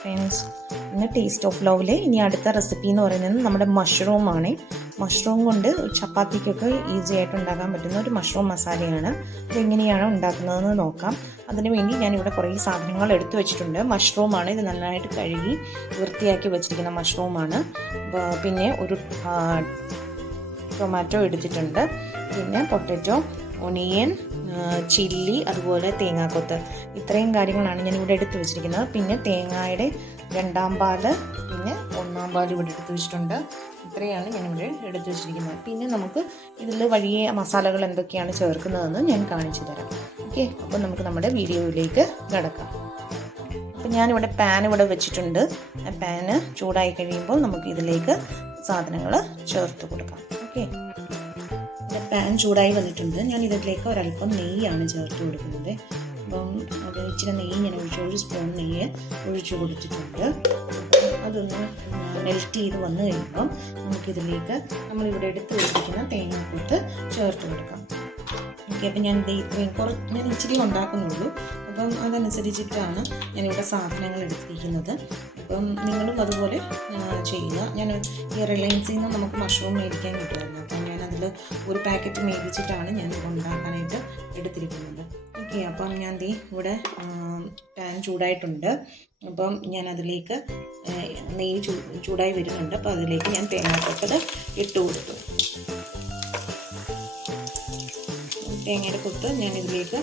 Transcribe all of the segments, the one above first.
Friends, ഇന്ന് taste of ലവിലെ ഇനി അടുത്ത റെസിപ്പി എന്ന് പറയുന്നത് നമ്മുടെ മഷ്റൂമാണ്. മഷ്റൂം കൊണ്ട് ചപ്പാത്തിക്കൊക്കെ ഈസി ആയിട്ട് ഉണ്ടാക്കാൻ പറ്റുന്ന ഒരു മഷ്റൂം മസാലയാണ്. ഇതെങ്ങനെയാണ് ഉണ്ടാക്കുന്നതെന്ന് നോക്കാം. അതിനുവേണ്ടി ഞാനിവിടെ കുറേ സാധനങ്ങൾ എടുത്തു വെച്ചിട്ടുണ്ട്. മഷ്റൂമാണ്, ഇത് നന്നായിട്ട് കഴുകി വൃത്തിയാക്കി വെച്ചിരിക്കുന്ന മഷ്റൂമാണ്. പിന്നെ ഒരു ടൊമാറ്റോ എടുത്തിട്ടുണ്ട്. പിന്നെ പൊട്ടറ്റോ, ഒനിയൻ, ചില്ലി, അതുപോലെ തേങ്ങാക്കൊത്ത്. ഇത്രയും കാര്യങ്ങളാണ് ഞാൻ ഇവിടെ എടുത്തു വെച്ചിരിക്കുന്നത്. പിന്നെ തേങ്ങയുടെ 2ാം പാല്, പിന്നെ 1ാം പാല് ഇവിടെ എടുത്തു വെച്ചിട്ടുണ്ട്. ഇത്രയാണ് ഞാനിവിടെ എടുത്തു വെച്ചിരിക്കുന്നത്. പിന്നെ നമുക്ക് ഇതിൽ വഴിയെ മസാലകൾ എന്തൊക്കെയാണ് ചേർക്കുന്നതെന്ന് ഞാൻ കാണിച്ചു തരാം. ഓക്കെ, അപ്പോൾ നമുക്ക് നമ്മുടെ വീഡിയോയിലേക്ക് കിടക്കാം. അപ്പം ഞാനിവിടെ പാൻ ഇവിടെ വെച്ചിട്ടുണ്ട്. ആ പാന് ചൂടായി കഴിയുമ്പോൾ നമുക്ക് ഇതിലേക്ക് സാധനങ്ങൾ ചേർത്ത് കൊടുക്കാം. ഓക്കെ, പാൻ ചൂടായി വന്നിട്ടുണ്ട്. ഞാൻ ഇതിലേക്ക് ഒരല്പം നെയ്യാണ് ചേർത്ത് കൊടുക്കുന്നത്. അപ്പം അത് ഇച്ചിരി നെയ്യ് ഞാൻ ഒരു സ്പൂൺ നെയ്യ് ഒഴിച്ചു കൊടുത്തിട്ടുണ്ട്. അപ്പം അതൊന്ന് മെൽറ്റ് ചെയ്ത് വന്നു കഴിയുമ്പം നമുക്കിതിലേക്ക് നമ്മളിവിടെ എടുത്ത് വെച്ചിരിക്കുന്ന തേങ്ങാക്കൊത്ത് ചേർത്ത് കൊടുക്കാം. ഓക്കെ, അപ്പം ഞാൻ ഞാൻ ഇച്ചിരി ഉണ്ടാക്കുന്നുള്ളൂ. അപ്പം അതനുസരിച്ചിട്ടാണ് ഞാനിവിടെ സാധനങ്ങൾ എടുത്തിരിക്കുന്നത്. അപ്പം നിങ്ങളും അതുപോലെ ചെയ്യുക. ഞാൻ ഈ റിലയൻസിൽ നിന്ന് നമുക്ക് മഷ്റൂം മേടിക്കാൻ കിട്ടുമായിരുന്നു. അപ്പം ഞാനതിൽ ഒരു പാക്കറ്റ് മേടിച്ചിട്ടാണ് ഞാൻ ഉണ്ടാക്കാനായിട്ട് എടുത്തിരിക്കുന്നത്. ഓക്കെ, അപ്പം ഞാൻ ഇവിടെ പാൻ ചൂടായിട്ടുണ്ട്. അപ്പം ഞാൻ അതിലേക്ക് നെയ്യ് ചൂടായി വരുന്നുണ്ട്. അപ്പോൾ അതിലേക്ക് ഞാൻ തേങ്ങാക്കൊത്ത് ഇട്ട് കൊടുത്തു. തേങ്ങയുടെ കൊത്ത് ഞാൻ ഇതിലേക്ക്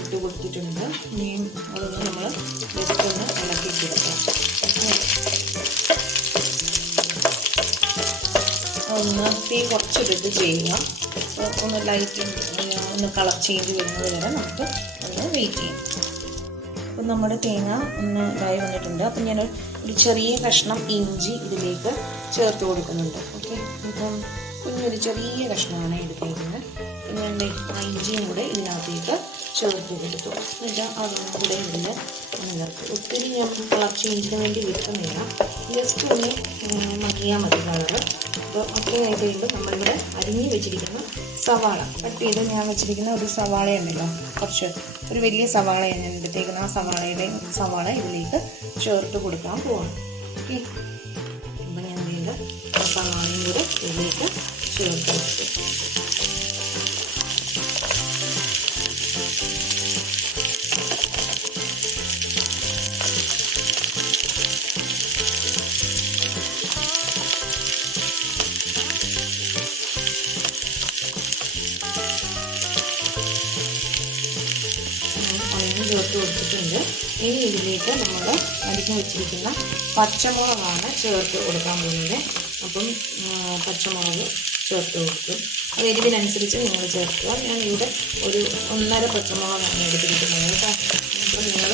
ഇട്ട് കൊടുത്തിട്ടുണ്ട്. ഇനിയും അതൊന്ന് നമ്മൾ ജസ്റ്റ് ഒന്ന് ഇളക്കിയിട്ടെടുക്കാം. ഒന്ന് തീ കുറച്ചിട്ട് ചെയ്യുക. ഒന്ന് ലൈറ്റ് ഒന്ന് കളർ ചേഞ്ച് വരുന്നത് വരെ നമുക്ക് ഒന്ന് വെയിറ്റ് ചെയ്യാം. അപ്പം നമ്മുടെ തേങ്ങ ഒന്ന് ഇതായി വന്നിട്ടുണ്ട്. അപ്പം ഞാൻ ഒരു ചെറിയ കഷ്ണം ഇഞ്ചി ഇതിലേക്ക് ചേർത്ത് കൊടുക്കുന്നുണ്ട്. ഓക്കെ, ഇപ്പം കുഞ്ഞൊരു ചെറിയ കഷ്ണമാണ് എടുത്തിരിക്കുന്നത്. പിന്നെ ആ ഇഞ്ചിയും കൂടെ ഇതിനകത്തേക്ക് ചേർത്ത് കൊടുത്തു. എന്നിട്ട് അതും കൂടെ ഇതിൽ നിലനിർത്തി. ഒത്തിരി ഞാൻ കളർ ചേഞ്ചിന് വേണ്ടി വെക്കുന്നില്ല, ജസ്റ്റ് ഒന്ന് മങ്ങിയാൽ മതി കളറ്. അപ്പോൾ അത്രയും ആയി കഴിയുമ്പോൾ നമ്മളിവിടെ അരിഞ്ഞ് വെച്ചിരിക്കുന്ന സവാള കട്ട് ചെയ്ത് ഞാൻ വെച്ചിരിക്കുന്ന ഒരു സവാള ഉണ്ടല്ലോ, ഒരു വലിയ സവാളയാണ് ഞാൻ എടുത്തേക്കുന്നത്. ആ സവാള ഇതിലേക്ക് ചേർത്ത് കൊടുക്കാൻ പോവാണ്. ഓക്കെ, അപ്പം ഞാൻ ഇതിൻ്റെ സവാളയും കൂടെ ഇതിലേക്ക് ചേർത്ത് കൊടുത്തു. ചേർത്ത് കൊടുത്തിട്ടുണ്ട്. ഇനി ഇതിലേക്ക് നമ്മൾ അരിഞ്ഞു വെച്ചിരിക്കുന്ന പച്ചമുളകാണ് ചേർത്ത് കൊടുക്കാൻ പോകുന്നത്. അപ്പം പച്ചമുളക് ചേർത്ത് കൊടുക്കും. അത് എരിവിനനുസരിച്ച് നിങ്ങൾ ചേർക്കുക. ഞാൻ ഇവിടെ ഒരു 1.5 പച്ചമുളകാണ് എടുത്തിരിക്കുന്നത് കേട്ടോ. അപ്പം നിങ്ങൾ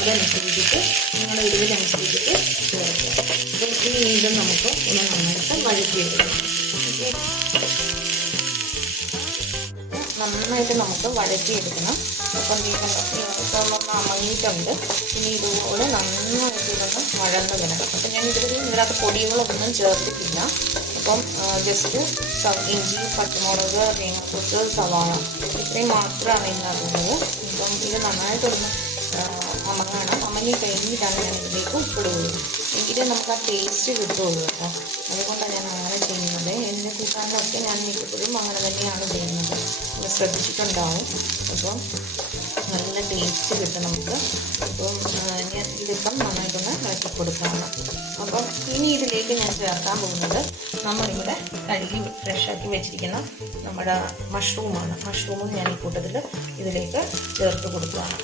അതനുസരിച്ചിട്ട് നിങ്ങളുടെ എരിവിനനുസരിച്ചിട്ട് ചേർക്കുക. അപ്പം ഇനി ഇതും നമുക്ക് ഒന്ന് നന്നായിട്ട് വഴറ്റിയെടുക്കണം. നന്നായിട്ട് നമുക്ക് വഴറ്റിയെടുക്കണം. അപ്പം ഇതൊന്ന് അമങ്ങിയിട്ടുണ്ട്. ഇനി ഇതുപോലെ നന്നായിട്ട് ഇതൊന്ന് വഴന്ന് വരണം. അപ്പം ഞാൻ ഇതിനകത്ത് പൊടികളൊന്നും ചേർത്തിട്ടില്ല. അപ്പം ജസ്റ്റ് ഇഞ്ചി, പച്ചമുളക്, തേങ്ങാക്കൊത്ത്, സവാള ഇത്രയും മാത്രമാണ് ഇതിനകത്തുള്ളത്. അപ്പം ഇത് നന്നായിട്ടൊന്ന് അമങ്ങി കഴിഞ്ഞിട്ടാണ് ഞാൻ ഇതിലേക്ക് ഉപ്പിടുകയുള്ളൂ. എങ്കിലും നമുക്ക് ആ ടേസ്റ്റ് കിട്ടുകയുള്ളൂ കേട്ടോ. അതുകൊണ്ടാണ് ഞാൻ അങ്ങനെ ചെയ്യുന്നത്. എൻ്റെ കൂട്ടാനൊക്കെ ഞാൻ മിക്കപ്പോഴും അങ്ങനെ തന്നെയാണ് ചെയ്യുന്നത്. ശ്രദ്ധിച്ചിട്ടുണ്ടാവും. അപ്പം നല്ല ടേസ്റ്റ് കിട്ടും നമുക്ക്. അപ്പം ഞാൻ ഇതിപ്പം നന്നായിട്ടൊന്ന് ഇളക്കി കൊടുക്കുകയാണ്. അപ്പം ഇനി ഇതിലേക്ക് ഞാൻ ചേർക്കാൻ പോകുന്നത് നമ്മളിവിടെ കഴുകി ഫ്രഷാക്കി വെച്ചിരിക്കുന്ന നമ്മുടെ മഷ്റൂമാണ്. മഷ്റൂമും ഞാൻ ഈ കൂട്ടത്തിൽ ഇതിലേക്ക് ചേർത്ത് കൊടുക്കുകയാണ്.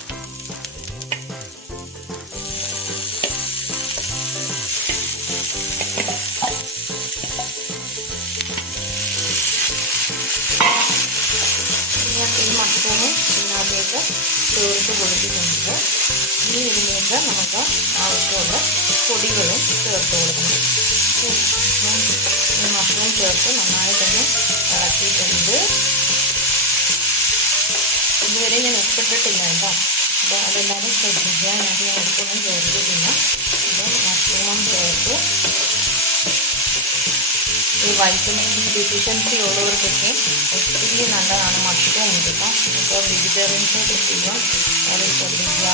ഈ മഷ്റൂമും ഇതിനകത്തേക്ക് ചേർത്ത് കൊടുത്തിട്ടുണ്ട്. ഇനി ഇതിലേക്ക് നമുക്ക് ആവശ്യമുള്ള പൊടികളും ചേർത്ത് കൊടുക്കണം. ഈ മഷ്റൂം ചേർത്ത് നന്നായിട്ടൊന്ന് ഇളക്കിയിട്ടുണ്ട്. ഇതുവരെ ഞാൻ ഉപ്പിട്ടിട്ടില്ല കേട്ടോ. അപ്പോൾ അതെല്ലാവരും ശ്രദ്ധിക്കുക. ഞാൻ ഉപ്പൊന്നും ചേർത്തിട്ടില്ല. അപ്പോൾ മഷ്റൂമും ചേർത്ത് ഈ വൈറ്റമിൻ ഡി ഡെഫിഷ്യൻസി ഉള്ളവർക്കൊക്കെ ഒത്തിരി നല്ലതാണ് മഷ്റൂം കേട്ടോ. ഇപ്പോൾ വെജിറ്റേറിയൻസൊക്കെ ചെയ്യാം, അത് ശ്രദ്ധിക്കുക.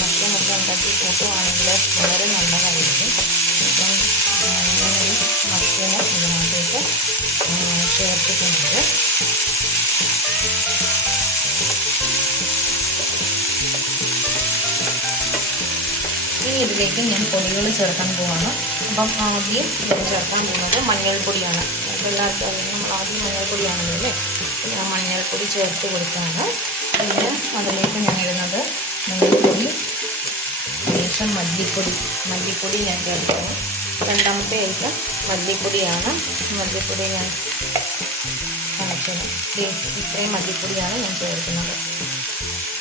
മഷ്റൂമൊക്കെ ഉണ്ടാക്കി കൂട്ടുവാണെങ്കിൽ വളരെ നല്ലതായിരിക്കും. ഇപ്പം ഞാനൊരു മഷ്റൂം ഇതിനകത്തേക്ക് ചേർത്തിട്ടുണ്ട്. ഇനി ഇതിലേക്ക് ഞാൻ പൊടികൾ ചേർക്കാൻ പോവാണ്. അപ്പം ആദ്യം ഇതിൽ ചേർക്കാൻ പോകുന്നത് മഞ്ഞൾപ്പൊടിയാണ്. എല്ലാവർക്കും അറിയാം, നമ്മൾ ആദ്യം മഞ്ഞൾപ്പൊടിയാണല്ലോ അല്ലേ. ഞാൻ മഞ്ഞൾപ്പൊടി ചേർത്ത് കൊടുക്കുകയാണ്. പിന്നെ അതിലേക്ക് ഞാൻ ഇടുന്നത് മഞ്ഞൾപ്പൊടി, ശേഷം മല്ലിപ്പൊടി ഞാൻ ചേർക്കുന്നു. രണ്ടാമത്തെ ഐറ്റം മല്ലിപ്പൊടിയാണ്. മല്ലിപ്പൊടി ഞാൻ കണക്കിന് ഇത്രയും മല്ലിപ്പൊടിയാണ് ഞാൻ ചേർക്കുന്നത്.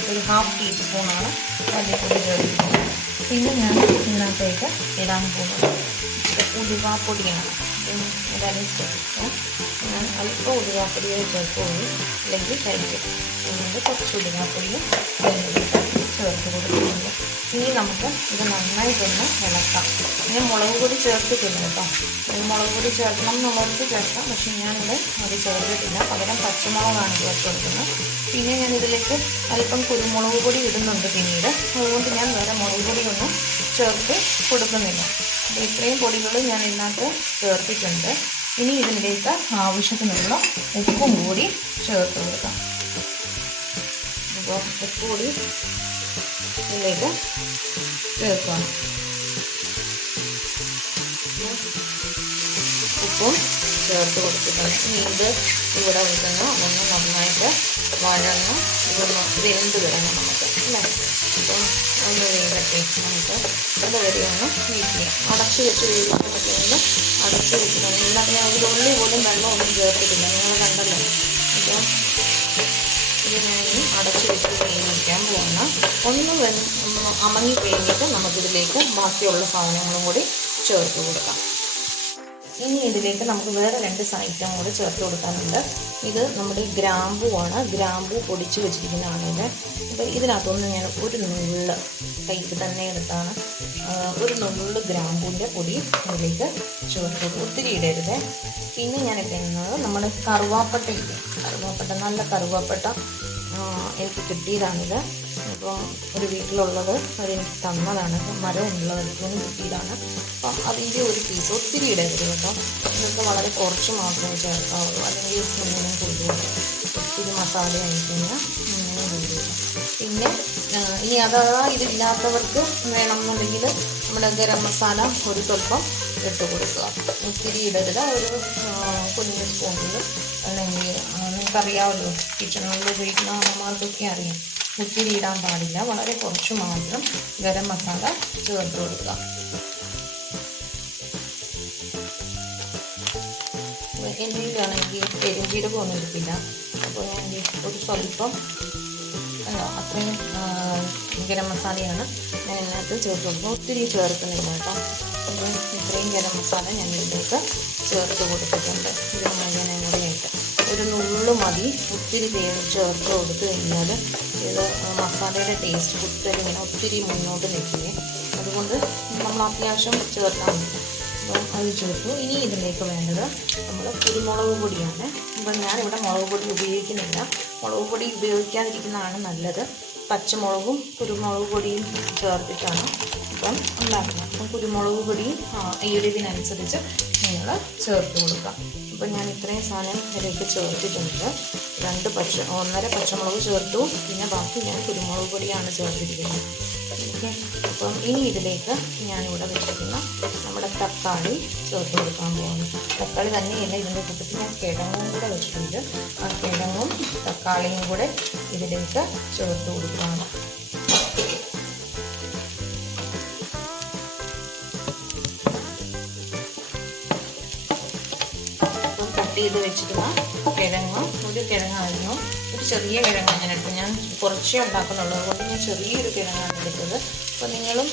ഒരു 1/2 ടീസ്പൂണാണ് മല്ലിപ്പൊടി ചേർക്കുന്നത്. പിന്നെ ഞാൻ ഇതിനകത്തേക്ക് ഇടാൻ പോകുന്നത് ഉലുവാപ്പൊടിയാണ്. ഇടാനും ശ്രദ്ധിക്കാം. ഞാൻ അല്പം ഉലുവാപ്പൊടിയെ ചേർക്കുള്ളൂ, അല്ലെങ്കിൽ കഴിക്കും. അതുകൊണ്ട് കുറച്ച് ഉലുവാപ്പൊടിയും ചേർത്ത് കൊടുക്കുന്നുണ്ട്. ഇനി നമുക്ക് ഇത് നന്നായിട്ടൊന്ന് ഇളക്കാം. ഞാൻ മുളക് പൊടി ചേർത്തിട്ടില്ല കേട്ടോ. മുളക് പൊടി ചേർക്കണം എന്നുള്ളവർക്ക് ചേർക്കാം, പക്ഷേ ഞാനിത് അത് ചേർത്തിട്ടില്ല. പകരം പച്ചമുളകാണ് ചേർത്ത് കൊടുക്കുന്നത്. പിന്നെ ഞാൻ ഇതിലേക്ക് അല്പം കുരുമുളക് പൊടി ഇടുന്നുണ്ട് പിന്നീട്. അതുകൊണ്ട് ഞാൻ വേറെ മുളക് പൊടിയൊന്നും ചേർത്ത് കൊടുക്കുന്നില്ല. അപ്പോൾ ഇത്രയും പൊടികൾ ഞാൻ ഇതിനകത്ത് ചേർത്തിട്ടുണ്ട്. ഇനി ഇതിലേക്ക് ആവശ്യത്തിനുള്ള ഉപ്പും കൂടി ചേർത്ത് കൊടുക്കാം. അപ്പോൾ ഉപ്പ് കൂടി ഇതിലേക്ക് ചേർക്കണം. ഉപ്പും ചേർത്ത് കൊടുത്തിട്ടുണ്ട്. ഇനി ഇത് ഇവിടെ വെക്കുന്നു ഒന്ന് നന്നായിട്ട് വഴന്ന് ഇതൊന്ന് വെന്ത് വരണം നമുക്ക് അല്ലേ. അപ്പം ഒന്ന് വേണ്ടട്ടെ, നമുക്ക് അതുവരെ ഒന്ന് വെയിറ്റ് ചെയ്യാം. അടച്ച് വെച്ച് വേവിക്കാൻ പറ്റുമെങ്കിൽ അടച്ച് വെക്കണം. ഇതിനകത്ത് ഞാൻ ഒരു ഉള്ളി പോലും വെള്ളമൊന്നും ചേർത്തിട്ടില്ല, നിങ്ങൾ കണ്ടല്ലോ. അപ്പം ഇത് ഞാൻ അടച്ച് വെച്ച് വേവിക്കാൻ പോകണം. ഒന്ന് അമങ്ങി കഴിഞ്ഞിട്ട് നമുക്കിതിലേക്ക് ബാക്കിയുള്ള സാധനങ്ങളും കൂടി ചേർത്ത് കൊടുക്കാം. ഇനി ഇതിലേക്ക് നമുക്ക് വേറെ 2 ഐറ്റം കൂടി ചേർത്ത് കൊടുക്കാനുണ്ട്. ഇത് നമ്മുടെ ഗ്രാമ്പൂവാണ്. ഗ്രാമ്പൂ പൊടിച്ച് വെച്ചിരിക്കുന്നതാണ് ഇത്. അപ്പോൾ ഇതിനകത്തൊന്ന് ഞാൻ ഒരു നുള്ള് കൈക്ക് തന്നെ എടുത്താണ് ഒരു നുള്ള് ഗ്രാമ്പൂവിൻ്റെ പൊടി ഇതിലേക്ക് ചേർത്ത് കൊടുക്കും. ഒത്തിരി ഇടരുത്. പിന്നെ ഞാൻ ഇടുന്നത് നമ്മുടെ കറുവാപ്പട്ടയില്ലേ, നല്ല കറുവാപ്പട്ട എനിക്ക് കിട്ടിയതാണിത്. അപ്പം ഒരു വീട്ടിലുള്ളത് അതെനിക്ക് തന്നതാണ്. മരമുള്ളവർക്ക് കിട്ടിയതാണ്. അപ്പം അതിൻ്റെ ഒരു പീസ് ഒത്തിരി ഇടരുത് കേട്ടോ. ഇതൊക്കെ വളരെ കുറച്ച് മാത്രമേ ചേർക്കാവുള്ളൂ, അല്ലെങ്കിൽ ഒന്നിനും കൂടുതൽ ഒത്തിരി മസാല ആയിക്കഴിഞ്ഞാൽ ഒന്നിനും കൂടുതൽ. പിന്നെ ഇനി അഥവാ ഇതില്ലാത്തവർക്ക് വേണമെന്നുണ്ടെങ്കിൽ നമ്മുടെ ഗരം മസാല ഒരു സ്വല്പം ഇട്ട് കൊടുക്കുക. ഒത്തിരി ഇടരുത്. ഒരു കുഞ്ഞു സ്പൂണിൽ, അല്ലെങ്കിൽ നിങ്ങൾക്കറിയാമല്ലോ, കിച്ചണിൽ ഉപയോഗിക്കുന്ന അമ്മമാർക്കൊക്കെ അറിയാം, ഒത്തിരി ഇടാൻ പാടില്ല. വളരെ കുറച്ച് മാത്രം ഗരം മസാല ചേർത്ത് കൊടുക്കുക. എന്നിലാണെങ്കിൽ പെരുംജീരകമൊന്നും എടുക്കില്ല. അപ്പോൾ ഞാൻ ഒരു സ്വല്പം അത്രയും ഗരം മസാലയാണ് ഞാൻ ഇതിനകത്ത് ചേർത്ത് കൊടുക്കുന്നത്. ഒത്തിരി ചേർക്കുന്നില്ല കേട്ടോ. അപ്പോൾ ഇത്രയും ഗരം മസാല ഞാൻ ഇതിലേക്ക് ചേർത്ത് കൊടുത്തിട്ടുണ്ട്. ഇത് മുഴുവനും കൂടെയായിട്ട് ഒരു നുള്ളു മതി. ഒത്തിരി ചേർത്ത് കൊടുത്തു കഴിഞ്ഞാൽ ഇത് മസാലയുടെ ടേസ്റ്റ് കുത്തലിങ്ങനെ ഒത്തിരി മുന്നോട്ട് നിൽക്കുകയെ. അതുകൊണ്ട് നമ്മൾ അത്യാവശ്യം ചേർത്താൽ മതി. അപ്പം അത് ചേർത്തു. ഇനി ഇതിലേക്ക് വേണ്ടത് നമ്മൾ കുരുമുളക് പൊടിയാണ്. അപ്പം ഞാനിവിടെ മുളക് പൊടി ഉപയോഗിക്കുന്നില്ല. മുളക് പൊടി ഉപയോഗിക്കാതിരിക്കുന്നതാണ് നല്ലത്. പച്ചമുളകും കുരുമുളക് പൊടിയും ചേർത്തിട്ടാണ് ഇപ്പം ഉണ്ടാക്കുന്നത്. അപ്പം കുരുമുളക് പൊടിയും എരിവിനനുസരിച്ച് നിങ്ങൾ ചേർത്ത് കൊടുക്കാം. അപ്പം ഞാൻ ഇത്രയും സാധനം ഇതിലേക്ക് ചേർത്തിട്ടുണ്ട്. 1.5 പച്ചമുളക് ചേർത്തു. പിന്നെ ബാക്കി ഞാൻ കുരുമുളക് പൊടിയാണ് ചേർത്തിരിക്കുന്നത്. ഓക്കെ. അപ്പം ഇനി ഇതിലേക്ക് ഞാനിവിടെ വെച്ചിരിക്കുന്ന നമ്മുടെ തക്കാളി ചേർത്ത് കൊടുക്കാൻ പോകുന്നു. തക്കാളി തന്നെയല്ല, ഇതിൻ്റെ കൂട്ടത്തിൽ ഞാൻ കിഴങ്ങും കൂടെ വെച്ചിട്ടുണ്ട്. ആ കിഴങ്ങും തക്കാളിയും കൂടെ ഇതിലേക്ക് ചേർത്ത് കൊടുക്കുകയാണ്. കട്ട് ചെയ്ത് വെച്ചിരുന്ന കിഴങ്ങും, ഒരു കിഴങ്ങായിരുന്നു, ഒരു ചെറിയ കിഴങ്ങാണ് ഞാൻ എടുത്തത്. ഞാൻ കുറച്ചേ ഉണ്ടാക്കുന്നുള്ളൂ, അതുകൊണ്ട് ഞാൻ ചെറിയൊരു കിഴങ്ങാണ് എടുത്തത്. അപ്പോൾ നിങ്ങളും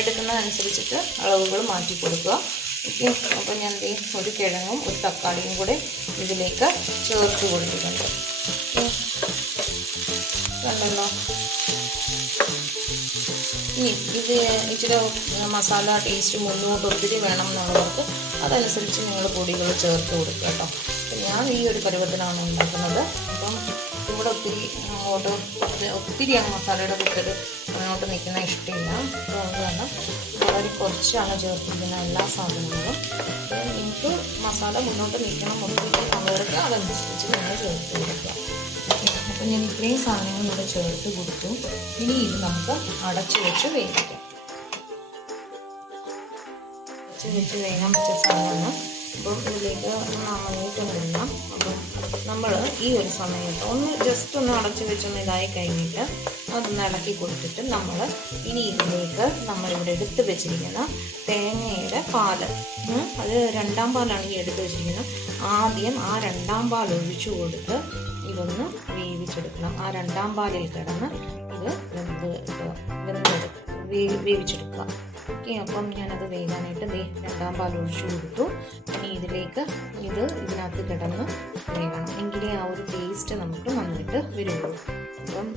എടുക്കുന്നതനുസരിച്ചിട്ട് അളവുകൾ മാറ്റി കൊടുക്കുക. ഓക്കെ. അപ്പോൾ ഞാൻ ഒരു കിഴങ്ങും ഒരു തക്കാളിയും കൂടെ ഇതിലേക്ക് ചേർത്ത് കൊടുത്തിട്ടുണ്ട്. കണ്ടല്ലോ. ഇനി ഇത് ഇച്ചിരി മസാല ടേസ്റ്റ് മുന്നോട്ട് ഒത്തിരി വേണം എന്നുള്ളവർക്ക് അതനുസരിച്ച് നിങ്ങൾ പൊടികൾ ചേർത്ത് കൊടുക്കുക കേട്ടോ. അപ്പം ഞാൻ ഈ ഒരു പരുവത്തിനാണ് ഉണ്ടാക്കുന്നത്. അപ്പം ഇവിടെ ഒത്തിരി അങ്ങ് മസാലയുടെ കൂട്ടൽ അങ്ങോട്ട് നിൽക്കുന്ന ഇഷ്ടമില്ല. അപ്പോൾ അതുകൊണ്ട് വളരെ കുറച്ചാണ് ചേർത്തിരിക്കുന്ന എല്ലാ സാധനങ്ങളും. നിങ്ങൾക്ക് മസാല മുന്നോട്ട് നിൽക്കണം ഒത്തിരി അതനുസരിച്ച് നിങ്ങൾ ചേർത്ത് കൊടുക്കുക. അപ്പം ഞാൻ ഇത്രയും സാധനങ്ങൾ ഇവിടെ ചേർത്ത് കൊടുത്തു. ഇനി ഇത് നമുക്ക് അടച്ചു വെച്ച് വേവിക്കാം. അടച്ചു വെച്ച് വേഗം വെച്ച സാധനമാണ്. അപ്പം ഇതിലേക്ക് നന്നായിട്ടുണ്ടില്ല. അപ്പം നമ്മൾ ഈ ഒരു സമയത്ത് ജസ്റ്റ് ഒന്ന് അടച്ചു വെച്ചൊന്ന് ഇതായി കഴിഞ്ഞിട്ട് അതൊന്ന് ഇളക്കി കൊടുത്തിട്ട് നമ്മൾ ഇനി ഇതിലേക്ക് നമ്മളിവിടെ എടുത്ത് വെച്ചിരിക്കുന്ന തേങ്ങയുടെ പാല്, അത് 2ാം പാലാണ് ഈ എടുത്ത് വെച്ചിരിക്കുന്നത്. ആദ്യം ആ 2ാം പാൽ ഒഴിച്ചു കൊടുത്ത് ഇതൊന്ന് വേവിച്ചെടുക്കണം. ആ 2ാം പാലിൽ കിടന്ന് ഇത് വേവിച്ചെടുക്കുക. ഓക്കെ, അപ്പം ഞാനത് വേകാനായിട്ട് 2ാം പാൽ ഒഴിച്ചു കൊടുത്തു. ഇനി ഇതിലേക്ക് ഇതിനകത്ത് കിടന്ന് വേകണം. എങ്കിലേ ആ ഒരു ടേസ്റ്റ് നമുക്ക് നന്നായിട്ട് വരുള്ളൂ. അപ്പം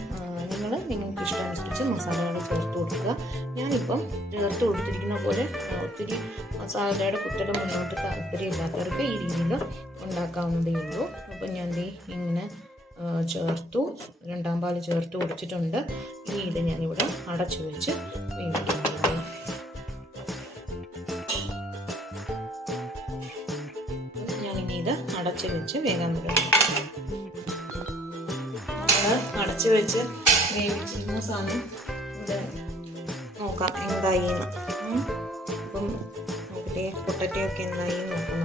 നിങ്ങൾക്ക് ഇഷ്ടമനുസരിച്ച് മസാലകൾ ചേർത്ത് കൊടുക്കുക. ഞാനിപ്പം ചേർത്ത് കൊടുത്തിരിക്കുന്ന പോലെ ഒത്തിരി മസാലയുടെ കുത്തൽ മുന്നോട്ട് താല്പര്യമില്ലാത്തവർക്ക് ഈ രീതിയിൽ ഉണ്ടാക്കാവുന്നതേ ഉള്ളൂ. അപ്പം ഞാൻ ഇങ്ങനെ ചേർത്തു, 2ാം പാൽ ചേർത്ത് കൊടുത്തിട്ടുണ്ട്. ഇനി ഇത് ഞാനിവിടെ അടച്ചു വെച്ച് വേവിക്കുന്നത്. ഞാനിനി ഇത് അടച്ചു വെച്ച് വേഗം വിടാം. നമ്മൾ അടച്ചു വെച്ച് വേവിച്ചിരിക്കുന്ന സാധനം ഇവിടെ നോക്കാം എന്തായിന്ന്. അപ്പം നോക്കട്ടെ, പൊട്ടറ്റയൊക്കെ എന്തായി നോക്കാം.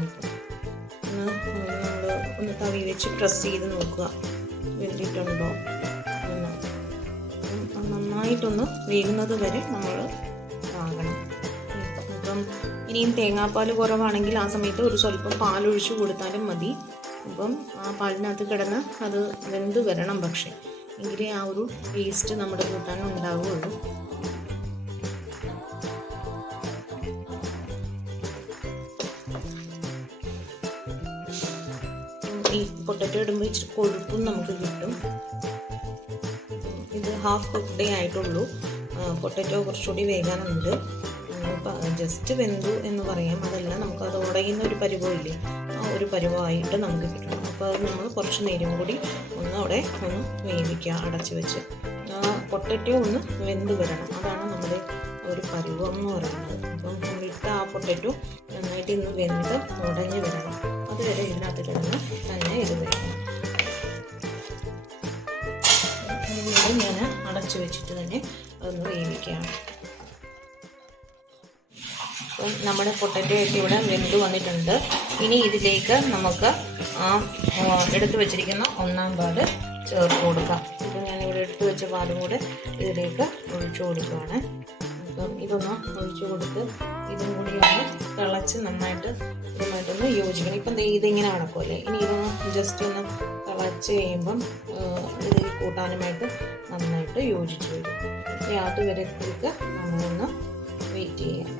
നമ്മൾ ഒന്ന് തവി വെച്ച് പ്രസ് ചെയ്ത് നോക്കുക വെന്തിട്ടുണ്ടോ എന്ന്. നന്നായിട്ടൊന്ന് വേകുന്നത് വരെ നമ്മൾ ആകണം. അപ്പം ഇനിയും തേങ്ങാപ്പാൽ കുറവാണെങ്കിൽ ആ സമയത്ത് ഒരു സ്വല്പം പാലൊഴിച്ച് കൊടുത്താലും മതി. അപ്പം ആ പാലിനകത്ത് കിടന്ന് അത് വെന്ത് വരണം. പക്ഷേ എങ്കിലേ ആ ഒരു ടേസ്റ്റ് നമ്മുടെ കൂട്ടാനും ഉണ്ടാവുകയുള്ളൂ. ഈ പൊട്ടറ്റോ ഇടുമ്പോൾ ഇച്ചിരി കൊഴുപ്പും നമുക്ക് കിട്ടും. ഇത് ഹാഫ് കുക്ക്ഡേ ആയിട്ടുള്ളൂ. പൊട്ടറ്റോ കുറച്ചുകൂടി വേകാനുണ്ട്. ജസ്റ്റ് വെന്തു എന്ന് പറയാം. അതല്ല, നമുക്കത് ഉടയുന്ന ഒരു പരുവമില്ലേ, ആ ഒരു പരുവമായിട്ട് നമുക്ക് കിട്ടണം. അപ്പോൾ അത് നമ്മൾ കുറച്ച് നേരം കൂടി അവിടെ ഒന്ന് വേവിക്കുക അടച്ചു വെച്ച്. ആ പൊട്ടറ്റോ ഒന്ന് വെന്ത് വരണം. അതാണ് നമ്മുടെ ഒരു പരുവം എന്ന് പറയുന്നത്. അപ്പം നമ്മളിട്ട ആ പൊട്ടറ്റോ നന്നായിട്ട് ഇന്ന് വെന്ത് ഉടഞ്ഞ് വരണം. അതുവരെ ഇതിനകത്ത് കിടന്ന് തന്നെ ഇത് വേണം. അതുകൊണ്ട് ഞാൻ അടച്ചു വെച്ചിട്ട് തന്നെ അതൊന്ന് വേവിക്കുകയാണ്. അപ്പം നമ്മുടെ പൊട്ടറ്റോയൊക്കെ ഇവിടെ വെന്ത് വന്നിട്ടുണ്ട്. ഇനി ഇതിലേക്ക് നമുക്ക് എടുത്തു വെച്ചിരിക്കുന്ന 1ാം പാൽ ചേർത്ത് കൊടുക്കാം. അപ്പം ഞാനിവിടെ എടുത്തു വെച്ച പാലും കൂടെ ഇതിലേക്ക് ഒഴിച്ചു കൊടുക്കുകയാണ്. അപ്പം ഇതൊന്ന് ഒഴിച്ചു കൊടുത്ത് ഇതും കൂടി ഒന്ന് തിളച്ച് നന്നായിട്ടൊന്ന് യോജിക്കണം. ഇപ്പം ഇതിങ്ങനെ നടക്കുമല്ലേ, ഇനി ഇതൊന്ന് ജസ്റ്റ് ഒന്ന് തിളച്ച് കഴിയുമ്പം ഇതിൽ കൂട്ടാനുമായിട്ട് നന്നായിട്ട് യോജിച്ച് വരും. അതുവരത്തേക്ക് നമ്മളൊന്ന് വെയിറ്റ് ചെയ്യാം.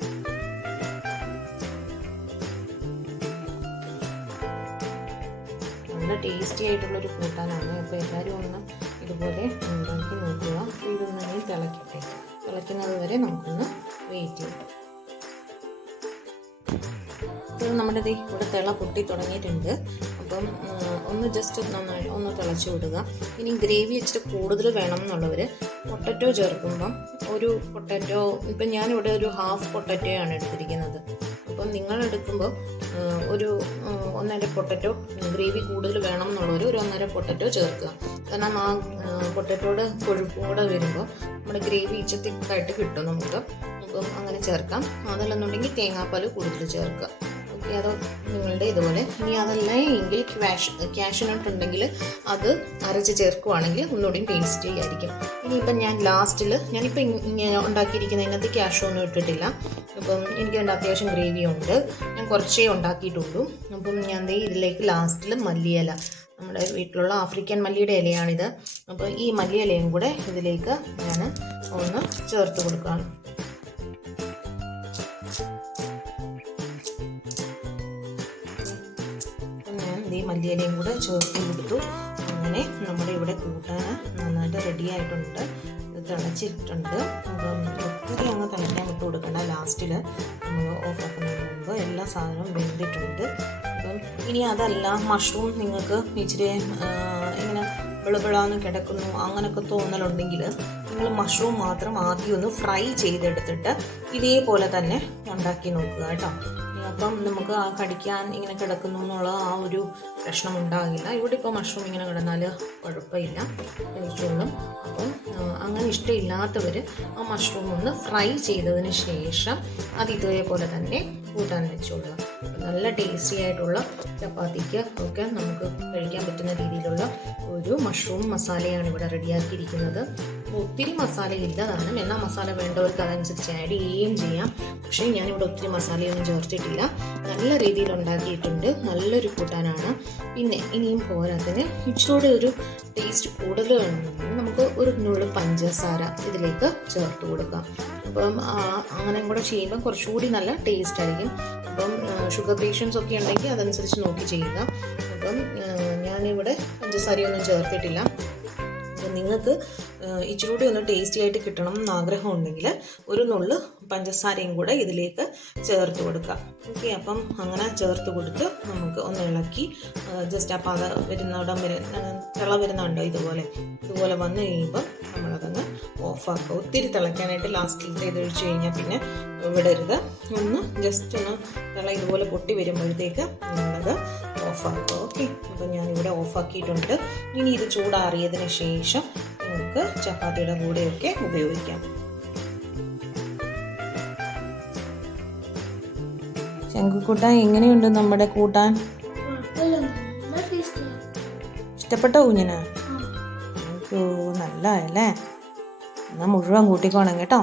നല്ല ടേസ്റ്റി ആയിട്ടുള്ളൊരു കൂട്ടാനാണ്. അപ്പോൾ എല്ലാവരും ഒന്ന് ഇതുപോലെ ഉണ്ടാക്കി നോക്കുക. ഇതൊന്നും തിളയ്ക്കട്ടെ. തിളയ്ക്കുന്നത് വരെ നമുക്കൊന്ന് വെയിറ്റ് ചെയ്യാം. ഇത് നമ്മുടെ ഇവിടെ തിള പൊട്ടി തുടങ്ങിയിട്ടുണ്ട്. അപ്പം ഒന്ന് ജസ്റ്റ് നന്നായി ഒന്ന് തിളച്ച് വിടുക. ഇനി ഗ്രേവി ഇച്ചിരി കൂടുതൽ വേണം എന്നുള്ളവർ പൊട്ടറ്റോ ചേർക്കുമ്പം ഒരു പൊട്ടറ്റോ, ഇപ്പം ഞാനിവിടെ ഒരു ഹാഫ് പൊട്ടറ്റോയാണ് എടുത്തിരിക്കുന്നത്. അപ്പം നിങ്ങൾ എടുക്കുമ്പോൾ ഒരു 1.5 പൊട്ടറ്റോ, ഗ്രേവി കൂടുതൽ വേണം എന്നുള്ളവർ ഒരു 1.5 പൊട്ടറ്റോ ചേർക്കുക. കാരണം ആ പൊട്ടറ്റോയുടെ കൊഴുപ്പും കൂടെ വരുമ്പോൾ നമ്മുടെ ഗ്രേവി ഇച്ചിരി തിക്കായിട്ട് കിട്ടും നമുക്ക്. അപ്പം അങ്ങനെ ചേർക്കാം. അതല്ലെന്നുണ്ടെങ്കിൽ തേങ്ങാപ്പാൽ കൂടുതൽ ചേർക്കുക. ഓക്കെ, അത് നിങ്ങളുടെ ഇതുപോലെ. ഇനി അതല്ല എങ്കിൽ ക്യാഷ്നട്ട് ഉണ്ടെങ്കിൽ അത് അരച്ച് ചേർക്കുവാണെങ്കിൽ ഒന്നുകൂടി ടേസ്റ്റി ആയിരിക്കും. ഇനിയിപ്പം ഞാൻ ലാസ്റ്റിൽ ഞാനിപ്പോൾ ഇങ്ങനെ ഉണ്ടാക്കിയിരിക്കുന്ന ഇതിനകത്ത് ക്യാഷൊന്നും ഇട്ടിട്ടില്ല. അപ്പം എനിക്ക് അതിൻ്റെ അത്യാവശ്യം ഗ്രേവി ഉണ്ട്. ഞാൻ കുറച്ചേ ഉണ്ടാക്കിയിട്ടുള്ളൂ. അപ്പം ഞാൻ ഇതിലേക്ക് ലാസ്റ്റിൽ മല്ലിയില, നമ്മുടെ വീട്ടിലുള്ള ആഫ്രിക്കൻ മല്ലിയുടെ ഇലയാണിത്. അപ്പോൾ ഈ മല്ലിയിലയും കൂടെ ഇതിലേക്ക് ഞാൻ ഒന്ന് ചേർത്ത് കൊടുക്കുകയാണ്. ഞാൻ ഈ മല്ലിയിലയും കൂടെ ചേർത്ത് കൊടുത്തു. അങ്ങനെ നമ്മുടെ ഇവിടെ കൂട്ടാൻ നന്നായിട്ട് റെഡി ആയിട്ടുണ്ട്. തിളച്ചിട്ടുണ്ട്. അപ്പം ഒത്തിരി അങ്ങ് തിളയ്ക്കാൻ വിട്ട് കൊടുക്കണ്ട. ലാസ്റ്റിൽ നമ്മൾ ഓഫാക്കുന്നതിന് മുമ്പ് എല്ലാ സാധനവും വെന്തിട്ടുണ്ട്. അപ്പം ഇനി അതല്ല, മഷ്റൂം നിങ്ങൾക്ക് ഇച്ചിരി ഇങ്ങനെ വെളുവിളാന്ന് കിടക്കുന്നു അങ്ങനെയൊക്കെ തോന്നലുണ്ടെങ്കിൽ നിങ്ങൾ മഷ്റൂം മാത്രം ആദ്യം ഒന്ന് ഫ്രൈ ചെയ്തെടുത്തിട്ട് ഇതേപോലെ തന്നെ ഉണ്ടാക്കി നോക്കുക കേട്ടോ. അപ്പം നമുക്ക് ആ കടിക്കാൻ ഇങ്ങനെ കിടക്കുന്നു എന്നുള്ള ആ ഒരു പ്രശ്നം ഉണ്ടാകില്ല. ഇവിടെ ഇപ്പോൾ മഷ്റൂം ഇങ്ങനെ കിടന്നാൽ കുഴപ്പമില്ല, കഴിച്ചോളും. അപ്പം അങ്ങനെ ഇഷ്ടമില്ലാത്തവർ ആ മഷ്റൂം ഒന്ന് ഫ്രൈ ചെയ്തതിന് ശേഷം അത് ഇതേപോലെ തന്നെ കൂട്ടാൻ വെച്ചോളുക. നല്ല ടേസ്റ്റി ആയിട്ടുള്ള ചപ്പാത്തിക്ക് ഒക്കെ നമുക്ക് കഴിക്കാൻ പറ്റുന്ന രീതിയിലുള്ള ഒരു മഷ്റൂം മസാലയാണ് ഇവിടെ റെഡിയാക്കിയിരിക്കുന്നത്. ഒത്തിരി മസാല ഇല്ലതാണ്, എന്നാൽ മസാല വേണ്ടവർക്ക് അതനുസരിച്ച് ആഡ് ചെയ്യുകയും ചെയ്യാം. പക്ഷേ ഞാനിവിടെ ഒത്തിരി മസാലയൊന്നും ചേർത്തിട്ടില്ല. നല്ല രീതിയിൽ ഉണ്ടാക്കിയിട്ടുണ്ട്. നല്ലൊരു കൂട്ടാനാണ്. പിന്നെ ഇനിയും പോരാത്തിന് ഇച്ചിരി ഒരു ടേസ്റ്റ് കൂടുതൽ വേണമെന്നുണ്ടെങ്കിൽ നമുക്ക് ഒരു നുള്ളു പഞ്ചസാര ഇതിലേക്ക് ചേർത്ത് കൊടുക്കാം. അപ്പം അങ്ങനെ കൂടെ ചെയ്യുമ്പോൾ കുറച്ചുകൂടി നല്ല ടേസ്റ്റ് ആയിരിക്കും. അപ്പം ഷുഗർ പേഷ്യൻസ് ഒക്കെ ഉണ്ടെങ്കിൽ അതനുസരിച്ച് നോക്കി ചെയ്യുക. അപ്പം ഞാനിവിടെ പഞ്ചസാരയൊന്നും ചേർത്തിട്ടില്ല. അപ്പം നിങ്ങൾക്ക് ഇച്ചിരി കൂടി ഒന്ന് ടേസ്റ്റി ആയിട്ട് കിട്ടണം എന്ന് ആഗ്രഹമുണ്ടെങ്കിൽ ഒരു നുള്ളു പഞ്ചസാരയും കൂടെ ഇതിലേക്ക് ചേർത്ത് കൊടുക്കാം. ഓക്കെ, അപ്പം അങ്ങനെ ചേർത്ത് കൊടുത്ത് നമുക്ക് ഒന്ന് ഇളക്കി ജസ്റ്റ് ആ പത വരുന്നിടം വരെ തിള വരുന്നുണ്ടോ ഇതുപോലെ വന്നു കഴിയുമ്പം നമ്മളതങ്ങ് ഓഫാക്കുക. ഒത്തിരി തിളയ്ക്കാനായിട്ട് ലാസ്റ്റിലത്തെ ഇത് ഒഴിച്ച് കഴിഞ്ഞാൽ പിന്നെ വിടരുത്. ഒന്ന് ജസ്റ്റ് ഒന്ന് തിള ഇതുപോലെ പൊട്ടി വരുമ്പോഴത്തേക്ക് നമ്മളത് ഓഫാക്കുക. ഓക്കെ, അപ്പം ഞാനിവിടെ ഓഫാക്കിയിട്ടുണ്ട്. ഇനി ഇത് ചൂടാറിയതിന് ശേഷം നിങ്ങൾക്ക് ചപ്പാത്തിയുടെ കൂടെയൊക്കെ ഉപയോഗിക്കാം. ശംഖുക്കൂട്ടാൻ എങ്ങനെയുണ്ട് നമ്മുടെ കൂട്ടാൻ? ഇഷ്ടപ്പെട്ട കുഞ്ഞിന്? നല്ല അല്ലേ? എന്നാൽ മുഴുവൻ കൂട്ടിക്കോണം കേട്ടോ.